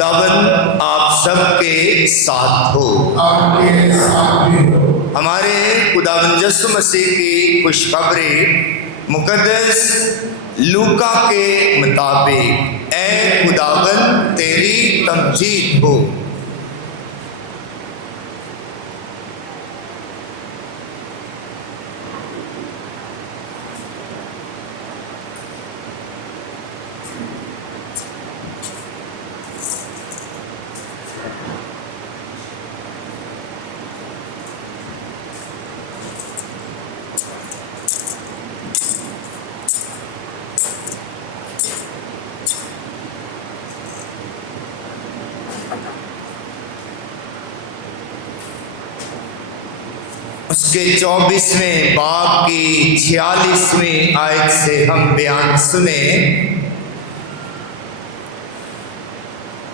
خداوند آپ سب کے ساتھ ہو۔ ہمارے خداوند یسوع مسیح کی خوشخبری مقدس لوکا کے مطابق، اے خداوند تیری تمجید ہو۔ اس کے 24ویں باب کی 46ویں آیت سے ہم بیان سنیں۔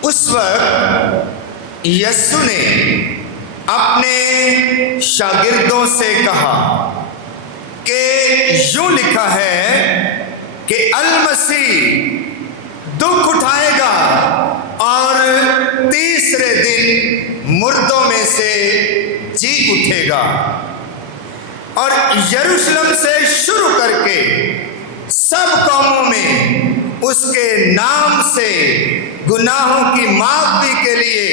اس وقت یسوع نے اپنے شاگردوں سے کہا کہ یوں لکھا ہے کہ المسیح دکھ اٹھائے گا اور تیسرے دن مردوں میں سے جی اٹھے گا، اور یروشلم سے شروع کر کے سب قوموں میں اس کے نام سے گناہوں کی معافی کے لیے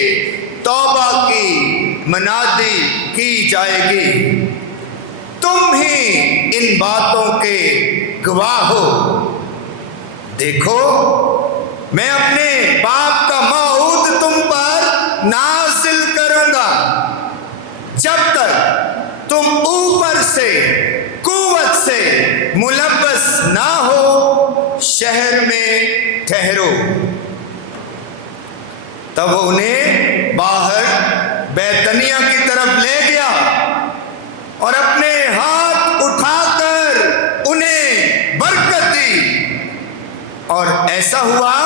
توبہ کی منادی کی جائے گی۔ تم ہی ان باتوں کے گواہ ہو۔ دیکھو، میں اپنے باپ کا موعود تم پر نازل کروں گا، جب تک تم اوپر سے قوت سے ملبس نہ ہو شہر میں ٹھہرو۔ تب وہ انہیں باہر بیتنیہ کی طرف لے گیا اور اپنے ہاتھ اٹھا کر انہیں برکت دی، اور ایسا ہوا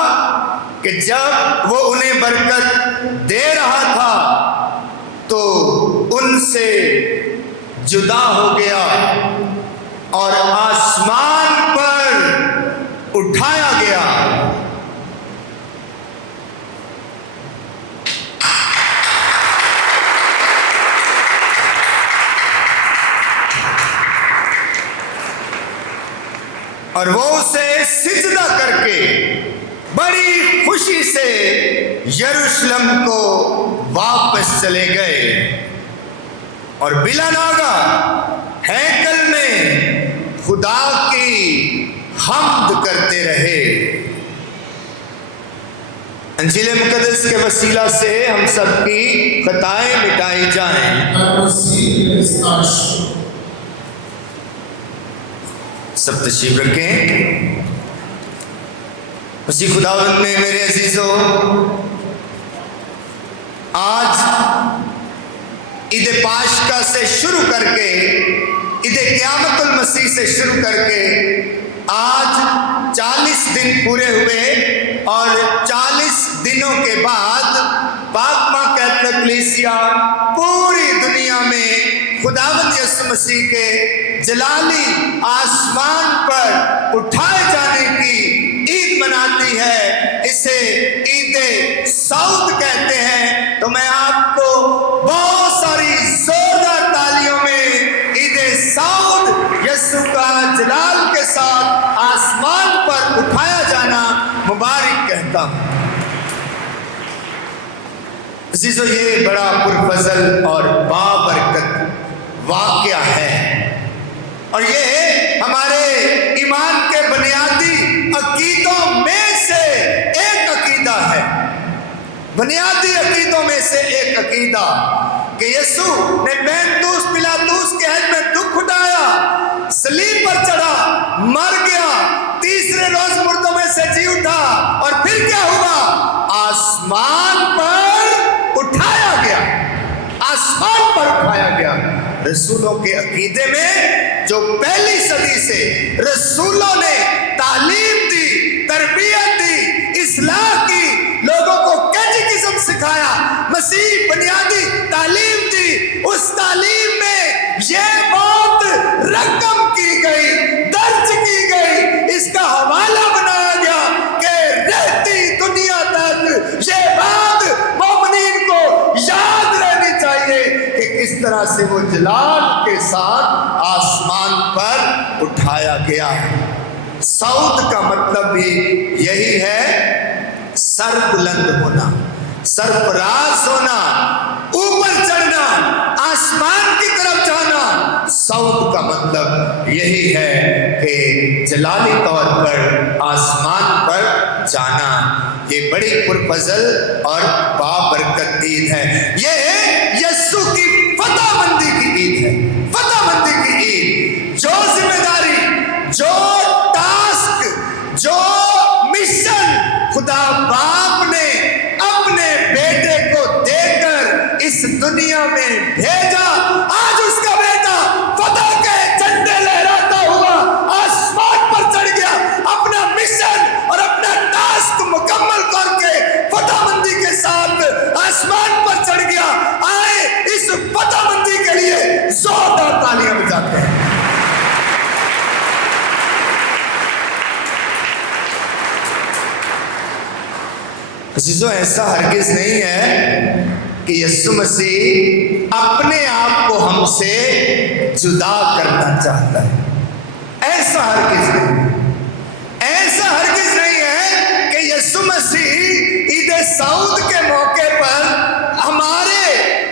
کہ جب وہ انہیں برکت دے رہا تھا تو ان سے جدا ہو گیا اور آسمان پر اٹھایا گیا۔ اور وہ اسے سجدہ کر کے بڑی خوشی سے یروشلم کو واپس چلے گئے، اور بلا ناگا ہیکل میں خدا کی حمد کرتے رہے۔ انجیل مقدس کے وسیلہ سے ہم سب کی خطائیں مٹائی جائیں۔ سب تشریف رکھیں۔ مسیح خداوند میں میرے عزیزو، آج عید پاشکا سے شروع کر کے، عید قیامت المسیح سے شروع کر کے آج 40 دن پورے ہوئے، اور 40 دنوں کے بعد پاک ماں کیتھولک کلیسیا پوری دنیا میں خداوند یسوع مسیح کے جلالی آسمان پر اٹھائے جانے کی عید مناتی ہے۔ اسے عید صعود کہتے ہیں۔ تو میں آپ کو بہت ساری زوردار تالیوں میں عید صعود، یسوع کا جلال کے ساتھ آسمان پر اٹھایا جانا مبارک کہتا ہوں۔ عزیزو، یہ بڑا پرفضل اور بابرکت واقعہ ہے، اور یہ ہمارے ایمان کے بنیادی عقیدوں میں سے ایک عقیدہ ہے۔ بنیادی عقیدوں میں سے ایک عقیدہ کہ یسوع نے پینتوس پلاطوس کے عہد میں دکھ اٹھایا، صلیب پر چڑھا، مر گیا، تیسرے روز مردوں میں سے جی اٹھا، اور پھر کیا ہوا؟ آسمان پر اٹھایا گیا، آسمان پر اٹھایا گیا۔ رسولوں کے عقیدے میں جو پہلی صدی سے رسولوں نے تعلیم دی، تربیت دی، اصلاح کی، لوگوں کو کیٹیکزم سکھایا، مسیح بنیادی تعلیم دی، اس تعلیم میں یہ بات رقم کی گئی، درج کی گئی، اس کا حوالہ بنایا گیا کہ رہتی دنیا تک یہ بات اس طرح سے وہ جلال کے ساتھ آسمان پر اٹھایا گیا۔ صعود کا مطلب بھی یہی ہے، سر بلند ہونا، سرفراز ہونا، اوپر چڑھنا، آسمان کی طرف جانا۔ صعود کا مطلب یہی ہے کہ جلالی طور پر آسمان پر جانا۔ یہ بڑی پرفضل اور بابرکت عید ہے، یہ یسوع کی فتح مندی کی عید ہے، فتح مندی کی عید۔ جو ذمہ داری، جو ٹاسک، جو مشن خدا باپ نے اپنے بیٹے کو دے کر اس دنیا میں بھیجا، آج اس کا بیٹا فتح کے جھنڈے لہراتا ہوا آسمان پر چڑھ گیا، اپنا مشن اور اپنا ٹاسک مکمل کر کے فتح مندی کے ساتھ آسمان پر چڑھ گیا۔ آئے اس فتح مندی کے لیے زوردار تالیاں بجاتے ہیں۔ عزیزو، ایسا ہرگز نہیں ہے کہ یسوع مسیح اپنے آپ کو ہم سے جدا کرنا چاہتا ہے، ایسا ہرگز نہیں، ایسا ہرگز نہیں ہے کہ یسوع مسیح عید صعود کے موقع پر ہمارے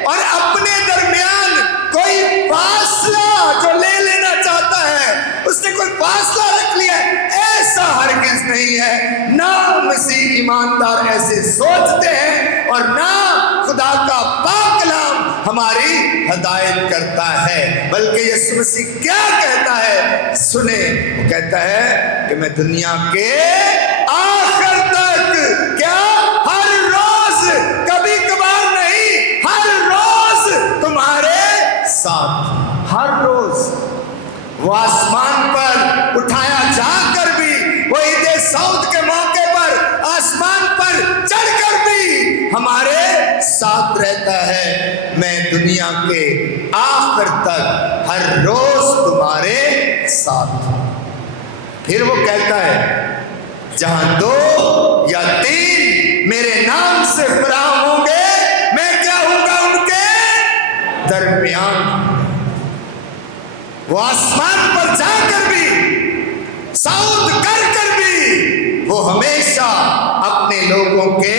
اور اپنے درمیان کوئی فاصلہ جو لے لینا چاہتا ہے، اس نے کوئی فاصلہ رکھ لیا ہے، ایسا ہرگز نہیں ہے۔ نہ مسیح ایماندار ایسے سوچتے ہیں اور نہ خدا کا پاک کلام ہماری ہدایت کرتا ہے، بلکہ یسوع مسیح کیا کہتا ہے سنیں، وہ کہتا ہے کہ میں دنیا کے آخر تک، کیا ہر روز، کبھی کبھار نہیں، ہر روز تمہارے ساتھ، ہر روز۔ وہ آسمان پر اٹھایا جا کر بھی، وہ عید صعود کے موقع پر آسمان پر چڑھ کر بھی ہمارے ساتھ رہتا ہے۔ میں دنیا کے آخر تک ہر روز تمہارے ساتھ۔ پھر وہ کہتا ہے جہاں 2 یا 3 میرے نام سے فراہم ہوں گے، میں کیا ہوں گا ان کے درمیان۔ وہ آسمان پر جا کر بھی، صعود کر کر بھی، وہ ہمیشہ اپنے لوگوں کے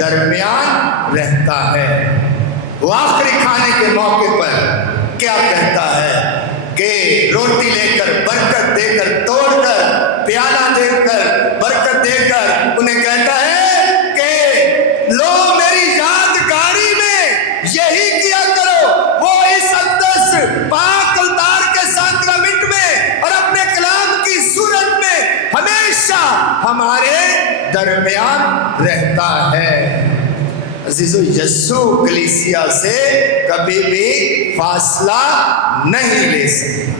درمیان رہتا ہے۔ وہ آخری کھانے کے موقع پر کیا کہتا ہے کہ روٹی لے کر، برکت دے کر، توڑ کر، پیالہ دے کر، برکت دے کر انہیں کہتا ہے کہ لو میری یادگاری میں یہی کیا کرو۔ وہ اس اقدس پاک الطار کے ساکرامنٹ میں اور اپنے کلام کی صورت میں ہمیشہ ہمارے درمیان رہتا ہے۔ عزیزو، یسوع کلیسیا سے کبھی بھی فاصلہ نہیں لے سکتا۔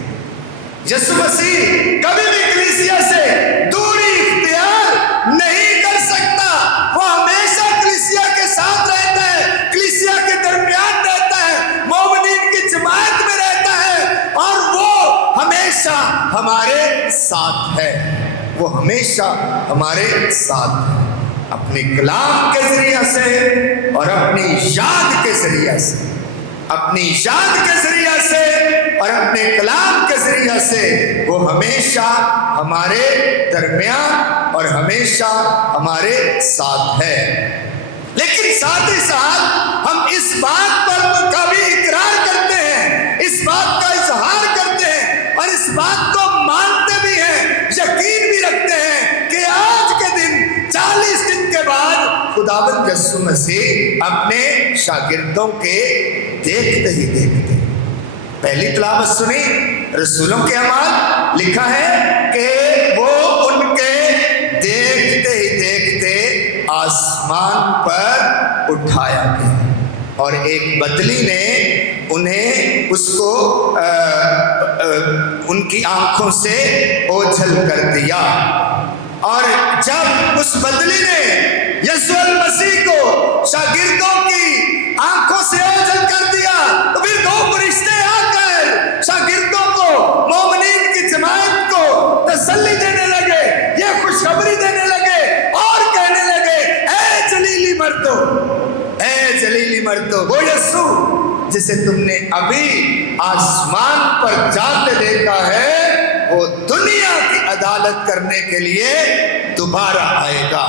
یسوع مسیح کبھی بھی کلیسیا سے دوری اختیار نہیں کر سکتا۔ وہ ہمیشہ کلیسیا کے ساتھ رہتا ہے، کلیسیا کے درمیان رہتا ہے، مومنین کی جماعت میں رہتا ہے، اور وہ ہمیشہ ہمارے ساتھ ہے، وہ ہمیشہ ہمارے ساتھ ہے، اپنے کلام کے ذریعہ سے اور اپنی یاد کے ذریعہ سے، اپنی یاد کے ذریعہ سے اور اپنے کلام کے ذریعہ سے وہ ہمیشہ ہمارے درمیان اور ہمیشہ ہمارے ساتھ ہے۔ لیکن ساتھ ہی ساتھ ہم اس بات پر کا بھی اقرار کرتے ہیں، اس بات کا اظہار کرتے ہیں اور اس بات کو مانتے بھی ہیں، یقین بھی رکھتے ہیں کہ آج کے دن 40 دن کے بعد خداوند یسوع مسیح اپنے شاگردوں کے دیکھتے ہی دیکھتے، پہلی تلاوت سنی رسولوں کے اعمال، لکھا ہے کہ وہ ان کے دیکھتے ہی دیکھتے آسمان پر اٹھایا گیا، اور ایک بدلی نے انہیں اس کو ان کی آنکھوں سے اوجھل کر دیا، اور جب اس بدلی نے یسوع المسیح کو شاگردوں کی آنکھوں سے اوجھل کر دیا، تو پھر 2 فرشتے آ کر شاگردوں کو، مومنین کی جماعت کو تسلی دینے لگے، یہ خوشخبری دینے لگے اور کہنے لگے، اے جلیلی مردو، اے جلیلی مردو، وہ یسوع جس जिसे तुमने अभी आसमान पर जाते देखा है वो दुनिया की अदालत करने के लिए दोबारा आएगा।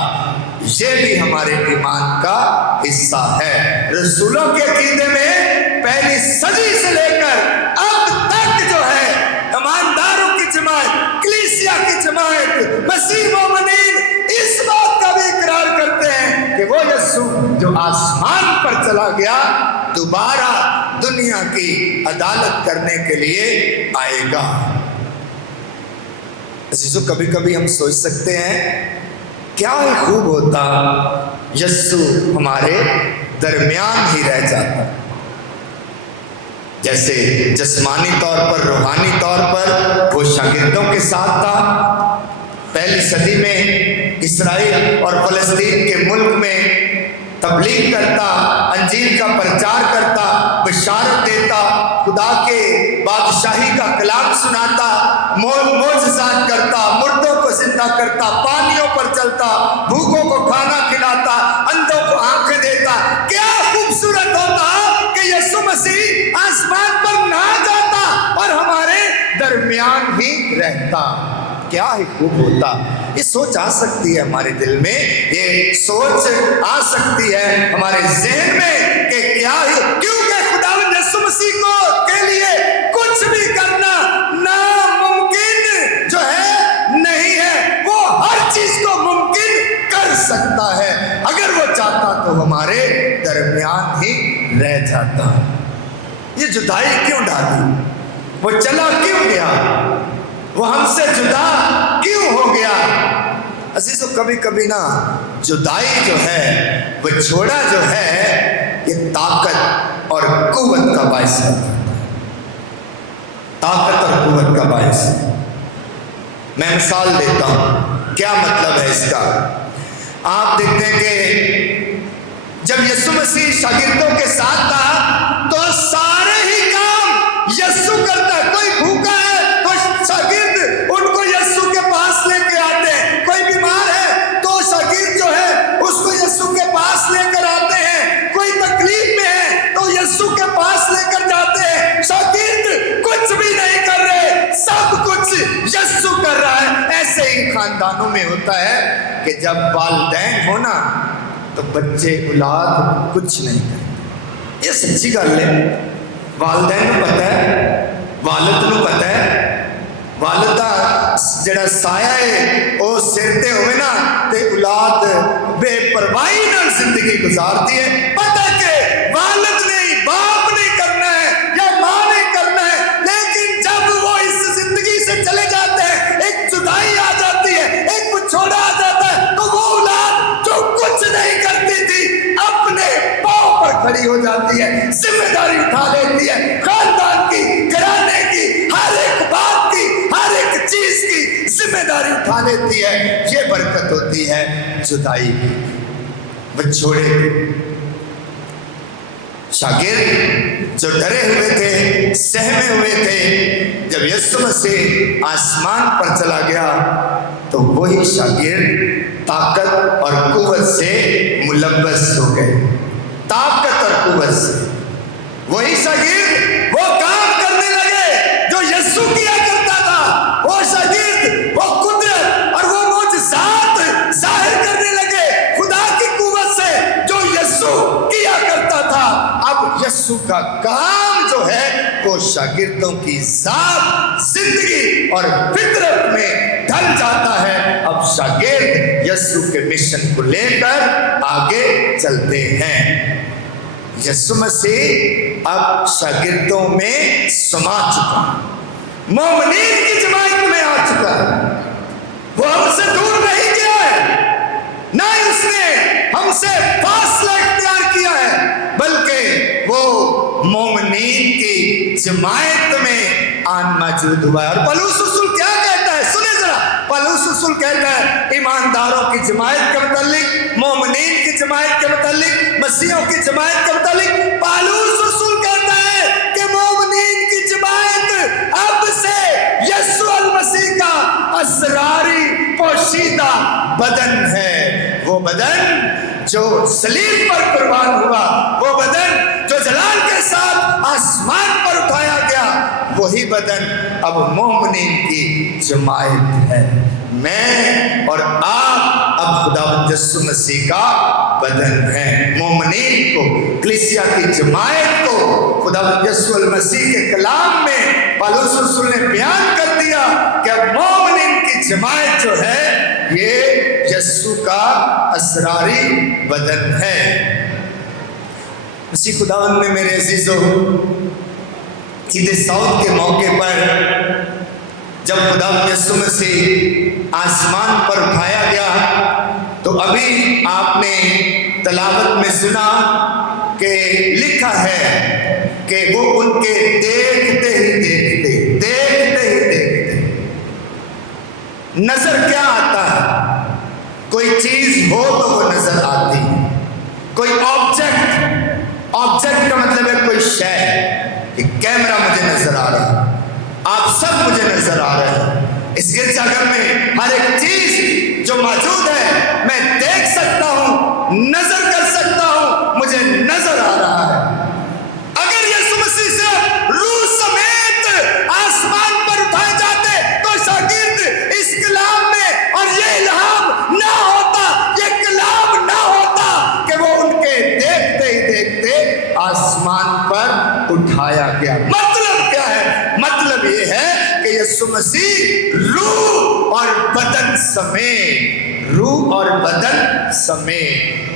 ये भी हमारे ईमान का हिस्सा है। रसूलों के अकीदे में पहली सदी से लेकर अब तक जो है ईमानदारों की जमात, कलीसिया की जमात, मसीह मोमिनीन इस बात का भी इकरार करते हैं कि वो यीशु जो आसमान पर चला गया दोबारा दुनिया की अदालत करने के लिए आएगा। अजीजों, कभी कभी हम सोच सकते हैं क्या ही खूब होता यीशु हमारे दरमियान ही रह जाता। जैसे जिस्मानी तौर पर, रूहानी तौर पर वो शागिर्दों के साथ था। पहली सदी में इसराइल और फलस्तीन के मुल्क में तबलीग करता, अंजील का प्रचार करता, बशारत देता, खुदा के बादशाही का कलाम सुनाता, मोजज़ात करता, मुर्दों को जिंदा करता, पानियों पर चलता, भूखों को खाना खिलाता, अंधों को आंखें देता। क्या खूबसूरत होता कि यीशु मसीह आसमान पर ना जाता और हमारे दरमियान ही रहता। क्या ही खूब होता। ये सोच आ सकती है हमारे दिल में, ये सोच आ सकती है हमारे ज़हन में कि क्या ही, क्योंकि खुदावंद यीशु मसीह को के लिए कुछ भी करना नामुमकिन जो है नहीं है। वो हर चीज को मुमकिन कर सकता है। अगर वो चाहता तो हमारे दरमियान ही रह जाता। ये जुदाई क्यों डाली? वो चला क्यों गया? वो हमसे जुदा क्यों हो गया? अजीजों, कभी कभी ना जुदाई जो है, वो छोड़ा जो है, ये ताकत और कुव्वत का बायस है। ताकत और कुव्वत का बायस। मैं मिसाल देता हूं, क्या मतलब है इसका। आप देखते हैं कि जब यीशु मसीह शागिर्दों के साथ था तो सारे ही काम यीशु करता। कोई भूखा है तो शागिर्द उनको यीशु के पास लेके आते हैं। कोई बीमार है तो शागिर्द जो है उसको यीशु के पास लेकर आते हैं। कोई तकलीफ में है तो यीशु के पास लेकर जाते हैं। शागिर्द कुछ भी नहीं कर रहे, सब कुछ यीशु कर रहा है। ऐसे ही खानदानों में होता है कि जब वालिदैन हो ना तो बच्चे औलाद कुछ नहीं करते। ये सच्ची गल है। वालिदैन को पता है, वालिद को पता है, वालिद का जिहड़ा साया है वो सिर ते होवे ना ते औलाद बेपरवाही नाल जिंदगी गुजारती है। पता के वालिद नहीं, बाप नहीं करना है या माँ नहीं करना है, लेकिन जब वो इस जिंदगी से चले जाते हैं, एक जुदाई आ जाती है, एक बिछोड़ा आ जाता है, तो वो औलाद जो कुछ नहीं करती थी अपने पांव पर खड़ी हो जाती है, जिम्मेदारी उठा लेती है, खानदान की, घराने की, हर एक बात की, हर एक चीज की जिम्मेदारी उठा लेती है। ये बरकत होती है जुदाई की, बिछोड़े की। शागिर्द जो डरे हुए थे, सहमे हुए थे, जब यीशु मसीह आसमान पर चला गया तो वही शागिर्द ताकत और कुव्वत से मुलव्वस हो गए। ताकत और कुव्वत से वही शागिर्द वो काम करने लगे जो यीशु किया करता था। वो शागिर्द वो कुदरत और वो मोजज़ात जाहिर करने लगे खुदा की कुव्वत से जो यीशु किया करता था। अब यीशु का काम जो है वो शागिर्दों की ज़ात, जिंदगी और फितरत में ढल जाता है। अब शागिर्द यीशु के मिशन को लेकर आगे चलते हैं। यीशु मसीह अब शागिर्दों में समा चुका, मोमिनीन की जमात में आ चुका है। वो हमसे दूर नहीं गया है, ना ही उसने हमसे फासला इख्तियार किया है, बल्कि वो मोमिनीन की जमात में आन मौजूद हुआ है। और पौलुस रसूल क्या कहता है, सुने जरा। पौलुस रसूल कहता है ईमानदारों की जमात के मुतालिक, मोमिनीन की जमात के मुतालिक, मसीहों की जमात के मुतालिक पौलुस रसूल कहता है कि मोमिनीन की जमात अब से यीशु अल मसीह का असरारी पोशीदा बदन है। वो बदन जो सलीब पर कुर्बान हुआ, वो बदन जो जलाल के साथ आसमान पर उठाया गया, वही बदन अब मोमिनीन की जमायत है। मैं और आप अब खुदावंद यीशु मसीह का बदन है। मोमिनीन को, कलीसिया की जमायत को खुदावंद यीशु मसीह के कलाम में पौलुस रसूल ने बयान कर दिया कि अब मोमिनीन की जमायत जो है ये यीशु का असरारी बदन है। उसी खुदावंद में मेरे अजीजों, ईद सऊद के मौके पर जब खुदावंद यीशु मसीह आसमान पर उठाया गया, तो अभी आपने तलावत में सुना कि लिखा है कि वो उनके देखते ही देखते नजर क्या आता है? कोई चीज हो तो वो नजर आती है, कोई ऑब्जेक्ट का मतलब है कोई शय। कि कैमरा मुझे नजर आ रहा है, आप सब मुझे नजर आ रहे हैं। इस गिरजाघर में हर एक चीज जो मौजूद है मैं देख सकता हूं, नजर कर सकता हूं, मुझे नजर आ रहा है। अगर यीशु मसीह से रूह समेत आसमान पर उठाए जाते तो शागिर्द इस कलाम में और ये इल्हाम ना होता, ये कलाम ना होता कि वो उनके देखते ही देखते आसमान पर उठाया गया। मतलब क्या है? मतलब ये है कि यीशु मसीह रूह और बदन समेत,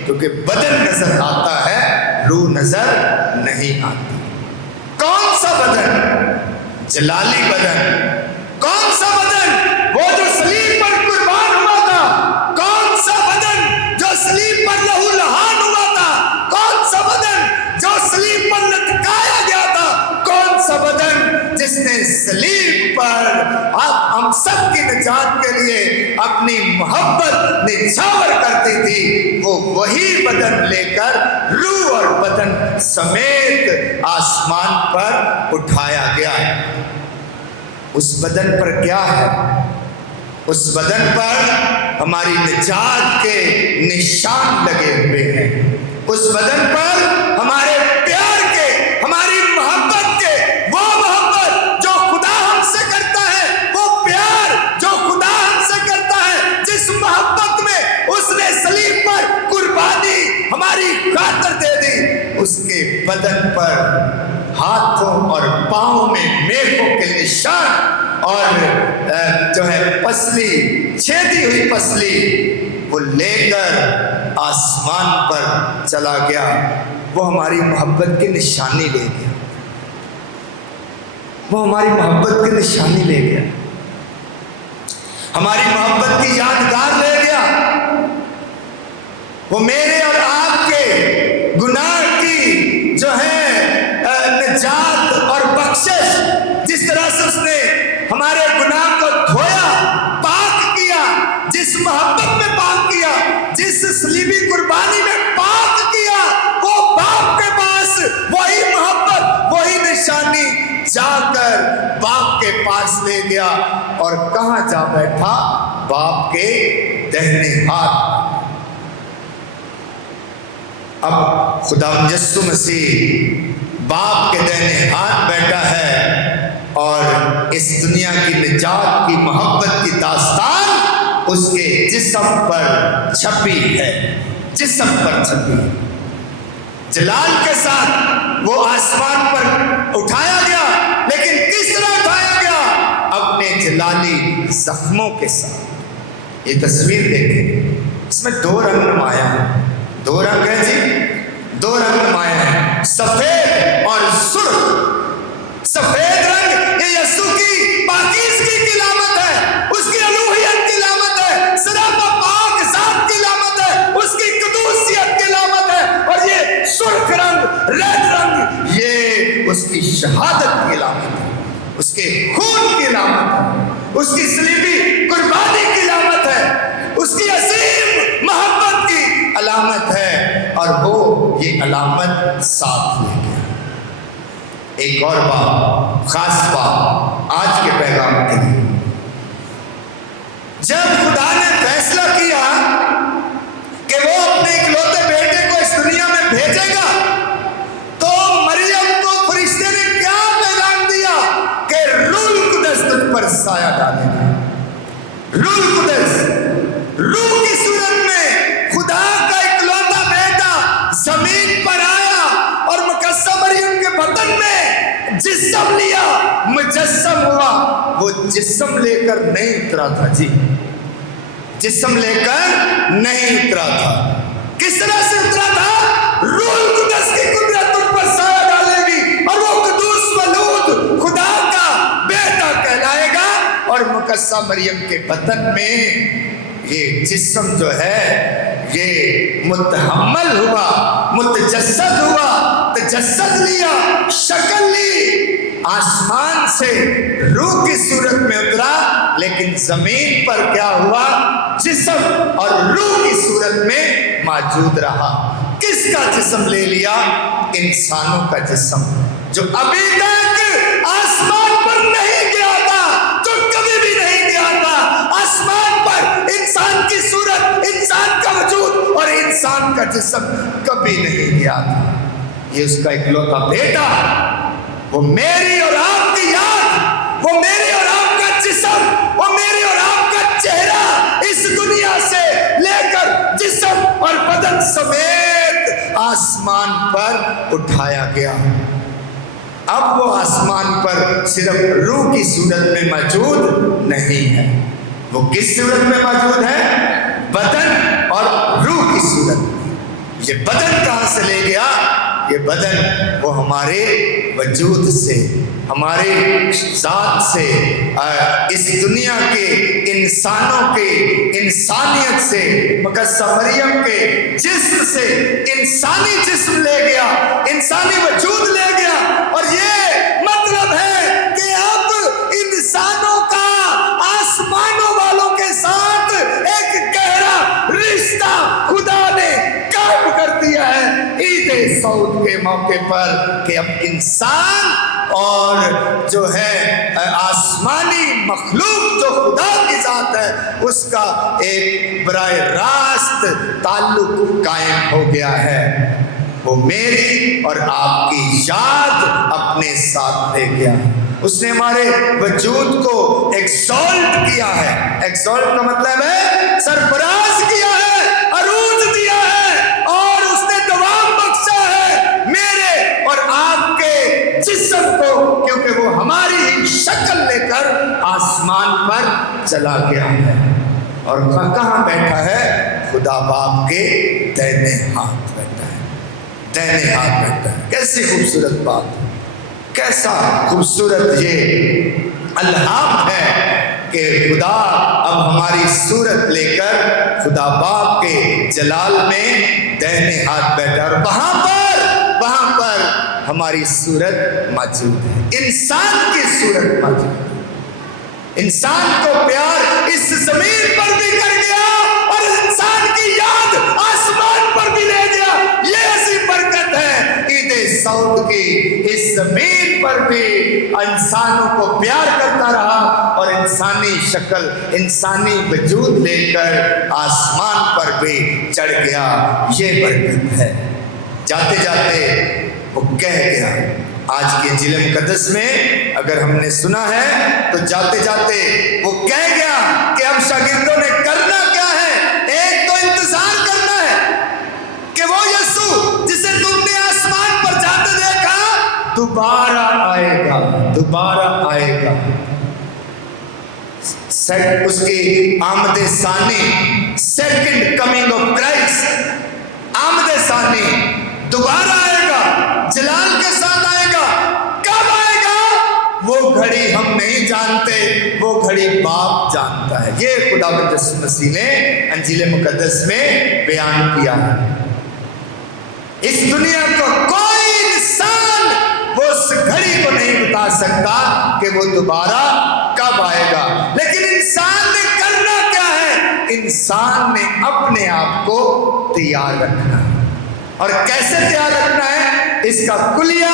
क्योंकि बदन नजर आता है, रूह नजर नहीं आती। कौन सा बदन? जलाली बदन। कौन सा बदन? वो जो सलीब पर कुर्बान हुआ था। कौन सा बदन? जो सलीब पर लहू लहान हुआ था। कौन सा बदन? जो सलीब पर लटकाया गया था। कौन सा बदन? जिसने सलीब पर हम सब की निजात के लिए अपनी मोहब्बत निछावर करती थी, वो वही बदन लेकर रूह और बदन समेत आसमान पर उठाया गया। उस बदन पर क्या है? उस बदन पर हमारी निजात के निशान लगे हुए हैं। उस बदन पर हमारे प्यार के, हमारी मोहब्बत के, वो मोहब्बत जो खुदा हमसे करता है, वो प्यार जो खुदा हमसे करता है, जिस मोहब्बत में उसने सलीब पर कुर्बानी हमारी खातिर दे दी, उसके बदन पर हाथों और पांवों में मेखों के निशान और जो है पसली, छेदी हुई पसली, वो लेकर आसमान पर चला गया। वो हमारी मोहब्बत की निशानी ले गया। वो हमारी मोहब्बत की निशानी ले गया, हमारी मोहब्बत की यादगार ले गया। वो मेरे और आपके गुनाह की जो है निजात और बख्शिश, जिस तरह से उसने हमारे गुनाह को धोया, पाक किया, जिस मोहब्बत में पाक किया, जिस सलीबी कुर्बानी में पाक किया, वो बाप के पास वही मोहब्बत, वही निशानी जाकर बाप के पास ले गया। और कहां जा बैठा? बाप के दाहिने हाथ। अब खुदावंद यीशु मसीह बाप के दाहिने हाथ बैठा है और इस दुनिया की निजात की मोहब्बत की दास्तान उसके जिस्म पर छपी है, जिस्म पर छपी है। जलाल के साथ वो आसमान पर उठाया गया, लेकिन किस तरह उठाया गया? अपने जलाली जख्मों के साथ। ये तस्वीर देखें, इसमें दो रंग नुमाया है। दो रंग है जी, दो रंग नुमाया है, सफेद और सुर्ख। सफेद रंग ये यीशु की पाकीज़गी की लामत है, उसकी अलूहियत की लामत है, सदाबा पाक ज़ात की लामत है, उसकी कुदूसियत की लामत है। और ये सुर्ख रंग, रेड रंग, ये उसकी शहादत की लामत है, उसके खून की लामत है, उसकी सलीबी कुर्बानी की लामत है, उसकी असीम मोहब्बत की अलामत है। और वो ये अलामत साथ ले गया। एक और बात, खास बात आज के पैगाम के लिए, जब खुदा ने फैसला किया कि वो अपने इकलौते बेटे को इस दुनिया में भेजेगा, तो मरियम को फरिश्ते ने साया डालेगा। रूह कुदस रूह की सूरत में खुदा का इकलौता बेटा जमीन पर आया और मुकद्दस मरियम के बदन में जिस्म लिया, मुजस्सम हुआ। वो जिस्म लेकर नहीं उतरा था जी, जिस्म लेकर नहीं उतरा था। किस तरह से उतरा था? रूह कुदस की कुदरत उन पर साया डालेगी और वो कुदूस मलूद खुदा का बेटा कहलाएगा। और मुकद्दस मरियम के बदन में ये जिस्म जो है ये मुतहम्मल हुआ, मुतजस्सद हुआ, तजस्सद लिया, शक्ल ली, आसमान से रूह की सूरत में उतरा, लेकिन जमीन पर क्या हुआ? जिस्म और रूह की सूरत में मौजूद रहा। किसका जिस्म ले लिया? इंसानों का जिस्म, जो अभी तक आसमान पर नहीं गया था, जो कभी भी नहीं गया था। आसमान पर इंसान की सूरत, इंसान का वजूद और इंसान का जिस्म कभी नहीं गया था। ये उसका इकलौता बेटा, वो मेरी और आपकी याद, वो मेरी और आपका जिस्म, वो मेरी और आपका चेहरा इस दुनिया से लेकर जिस्म और बदन समेत आसमान पर उठाया गया। अब वो आसमान पर सिर्फ रूह की सूरत में मौजूद नहीं है। वो किस सूरत में मौजूद है? बदन और रूह की सूरत में। ये बदन कहाँ से ले गया? ये बदन वो हमारे वजूद से, हमारे ज़ात से, इस दुनिया के इंसानों के इंसानियत से, मुकद्दस मरियम के जिस्म से इंसानी जिस्म ले गया, इंसानी वजूद ले गया। और ये मतलब है कि अब इंसानों का आसमानों वालों के साथ एक गहरा रिश्ता खुदा ने कायम कर दिया है ईद सऊद के मौके पर, कि अब इंसान और जो है आसमानी मखलूक जो खुदा की जात है उसका एक बराह रास्त ताल्लुक कायम हो गया है। वो मेरी और आपकी याद अपने साथ ले गया। उसने हमारे वजूद को एक्सॉल्ट किया है। एक्सॉल्ट का मतलब है सरफराज किया है, अरूज दिया है, और उसने दवाम बख्शा है मेरे और आपके जिस्म को, क्योंकि वो हमारी ही शक्ल लेकर आसमान पर चला गया है। और कहाँ बैठा है? खुदा बाप के दाहिने हाथ बैठा है, दाहिने हाथ बैठा है। कैसी खूबसूरत बात, कैसा खूबसूरत ये अल्हाम है कि खुदा अब हमारी सूरत लेकर खुदा बाप के जलाल में दाहिने हाथ बैठा, और वहां पर हमारी सूरत मौजूद है, इंसान की सूरत मौजूद है। इंसान को प्यार इस जमीन पर भी कर गया और इंसान की याद आसमान पर भी ले गया। ये ऐसी बरकत है ईद सऊद की। इस जमीन पर भी इंसानों को प्यार करता रहा और इंसानी शक्ल, इंसानी वजूद लेकर आसमान पर भी चढ़ गया। ये बरकत है। जाते जाते वो कह गया, आज के इंजील मुकद्दस में अगर हमने सुना है तो जाते जाते वो कह गया कि अब शागिर्दों ने करना क्या है? एक तो इंतजार करना है कि वो यीशु जिसे तुमने आसमान पर जाते देखा दोबारा आएगा, दोबारा आएगा। उसकी आमदे सानी, सेकंड कमिंग ऑफ क्राइस्ट, आमदे सानी दोबारा आएगा, जलाल के साथ आएगा। कब आएगा? वो घड़ी हम नहीं जानते, वो घड़ी बाप जानता है। ये खुदावंद यीशु मसीह ने इंजील मुकद्दस में बयान किया है। इस दुनिया को कोई इंसान वो उस घड़ी को नहीं बता सकता कि वो दोबारा कब आएगा, लेकिन इंसान ने करना क्या है? इंसान ने अपने आप को तैयार रखना है। और कैसे तैयार रखना है? इसका कुलिया,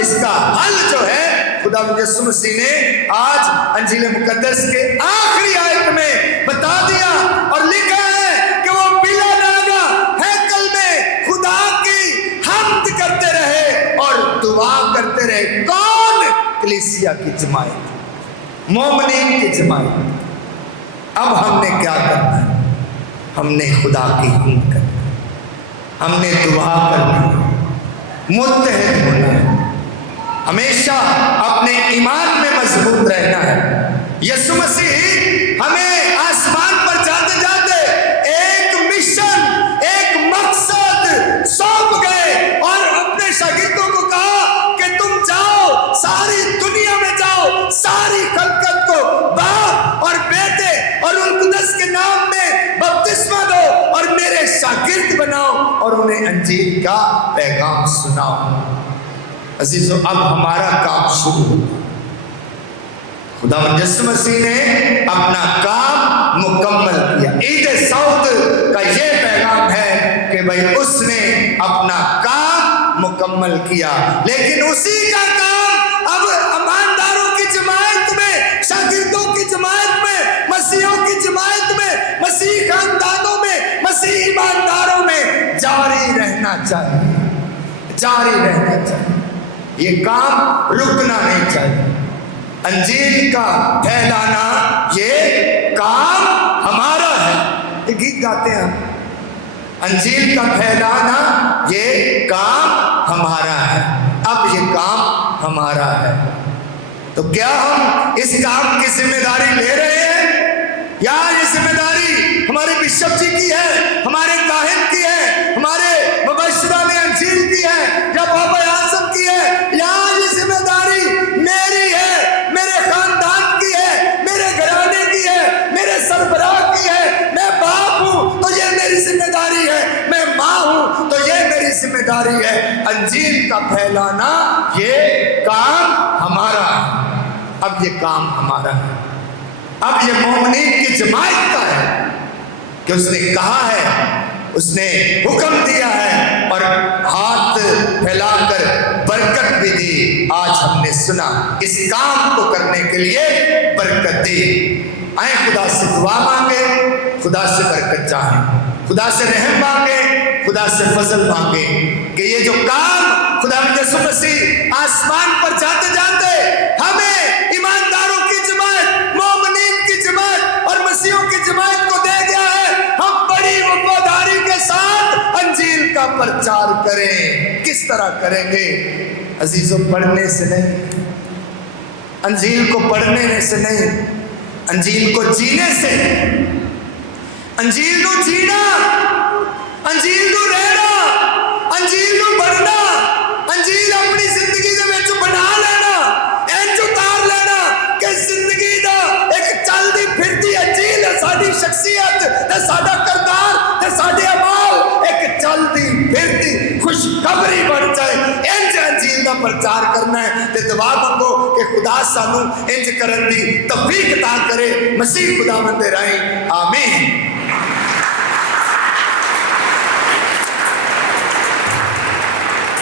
इसका हल जो है खुदावंद यीशु मसीह ने आज इंजील मुकद्दस के आखिरी आयत में बता दिया और लिखा है कि वो बिला नागा हैकल में खुदा की हम्द करते रहे और दुआ करते रहे। कौन? कलीसिया की जमात। मोमिनीन की जमात। अब हमने क्या करना है? हमने खुदा की हुक्म करना है, हमने दुआ करनी है, मुत्तहिद होना है, हमेशा अपने ईमान में मजबूत रहना है। यीशु मसीह हमें आसमान पर जाते जाते एक मिशन, एक मकसद सौंप गए और अपने शागिर्दों को कहा कि तुम जाओ, सारी दुनिया में जाओ, सारी खलकत को बाप और बेटे और रूह कुद्दस के नाम में बपतिस्मा दो और मेरे शागिर्द बनाओ और उन्हें अंजील का पैगाम सुनाओ। अजीजों, अब हमारा काम शुरू होगा। खुदा यीशु मसीह ने अपना काम मुकम्मल किया। ईद सऊद का ये पैगाम है कि भाई उसने अपना काम मुकम्मल किया। लेकिन उसी का काम अब ईमानदारों की जमात में, शागिर्दों की जमात में, मसीहों की जमात में, मसीह खानदानों में, मसीह ईमानदारों में जारी रहना चाहिए, जारी रहना चाहिए। ये काम रुकना नहीं चाहिए। अंजील का फैलाना ये काम हमारा है। ये गीत गाते हैं हम, अंजील का फैलाना ये काम हमारा है। अब ये काम हमारा है, तो क्या हम इस काम की जिम्मेदारी ले रहे हैं? या ये जिम्मेदारी हमारे बिशप जी की है, हमारे काहिन की है, हमारे मुबश्शिरा ने अंजील की है, या पापा आज़म की है, या ये जिम्मेदारी मेरी है, मेरे खानदान की है, मेरे घराने की है, मेरे सरबराह की है। मैं बाप हूँ तो ये मेरी जिम्मेदारी है, मैं माँ हूँ तो ये मेरी जिम्मेदारी है। अंजील का फैलाना ये काम हमारा है। अब ये काम हमारा है। अब ये मोमिनीन की जमात का है कि उसने कहा है, उसने हुक्म दिया है और हाथ फैलाकर बरकत भी दी। आज हमने सुना, इस काम को करने के लिए बरकत दी। आए खुदा से दुआ मांगे, खुदा से बरकत चाहें, खुदा से रहम मांगे, खुदा से फजल मांगे कि ये जो काम खुदा यीशु मसीह आसमान पर जाते जाते हमें ईमानदारों की जमात, मोमिनीन की जमात और मसीहों की जमात को दे गया है, हम बड़ी वफादारी के साथ अंजील का प्रचार करें। किस तरह करेंगे अजीजों? पढ़ने से नहीं, अंजील को पढ़ने से नहीं, अंजील को जीने से। अंजील को जीना, अंजील को रहना, अंजील को बढ़ना, अंजील अपनी जिंदगी दे विच बना लेना, इंज उतार लेना कि जिंदगी दा एक चलदी फिरदी अंजील है। साडी शख्सियत ते साडा किरदार ते साडे अमाल एक चलदी फिरदी खुशखबरी बन जाए। इंज अंजील दा प्रचार करना है ते दुआ मंगो कि खुदा सानू इंज करन दी तौफीक अता करे। मसीह खुदावंद दे राहीं आमीन।